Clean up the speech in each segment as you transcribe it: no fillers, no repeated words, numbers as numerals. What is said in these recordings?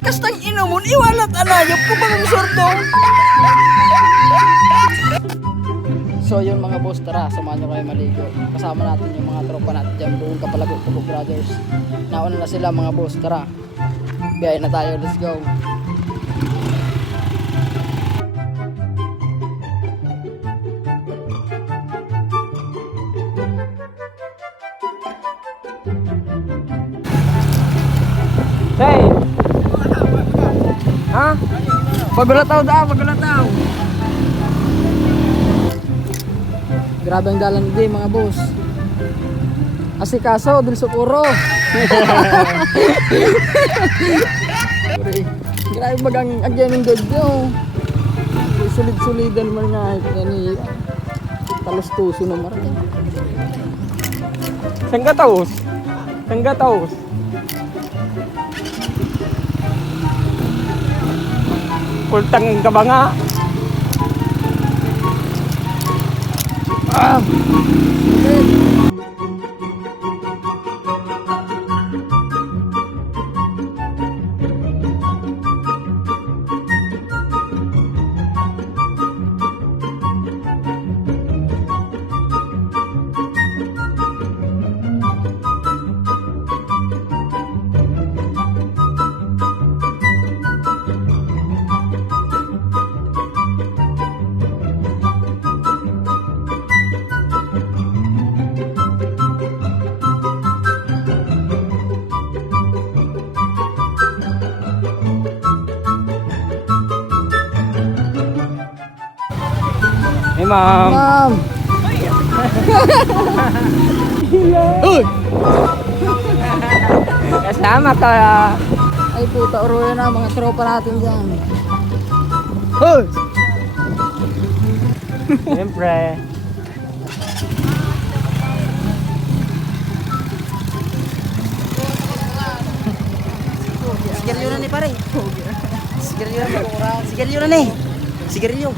kastang inumun, iwalat anayop ko bang sordo. So yun mga boss, tara, samahan nyo kayo maligo. Kasama natin yung mga tropa natin dyan, buong Kapalago, Tubog Brothers. Nauna na sila mga boss, tara. Biyahe na tayo, let's go. Hey! Ha? Pagulataw daw, pagulataw. Grabe ang dalan din mga boss. Asikaso, dul sukuro. Grabe bagang agyamin god nyo. Sulit-sulidan man nga. Yani, talos-tuso na marami. Sangga taos. Sangga taos. Kultang ka ba nga? Ah! Hey ma'am. Ma'am! Uy! Kasama ka. Ay puta, uruya na mga tropa natin dyan. Uy! Siyempre. Sigarilyo na ni pare. Sigarilyo na. Sigarilyo na ni. Sigarilyo.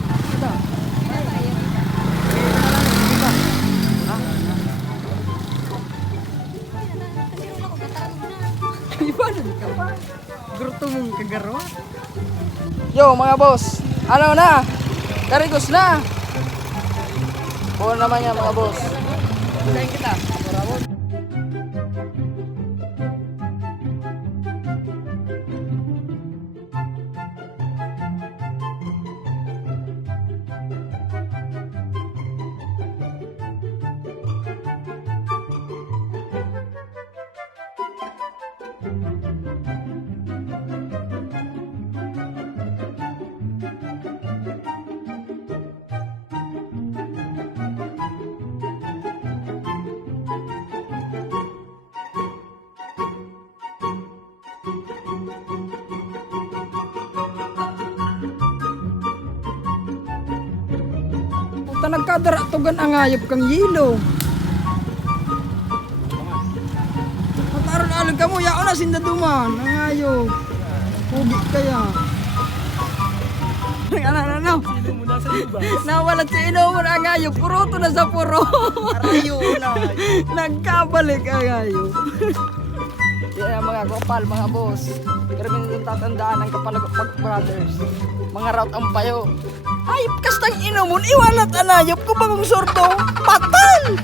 Gruto mong kagaro. Yo mga boss, ano na? Karigos na. Buo naman yan mga boss. Thank kita. Puta nagkadaratugan ang ayop kang yelo. Mataron-alag ka mo, yaon na sindaduman ang ayop. Pugi kaya. Ano? Nawalat si inuman ang ayop, puro to na sa puro. Arayo na. Nagkabalik ang ayop. Yan mga kopal, mga boss. Pero minsan tatandaan ng Kapalago Brothers. Mga route ang payo. Ayop kastang inumun, iwalat anayop ko bang sordo. Patal!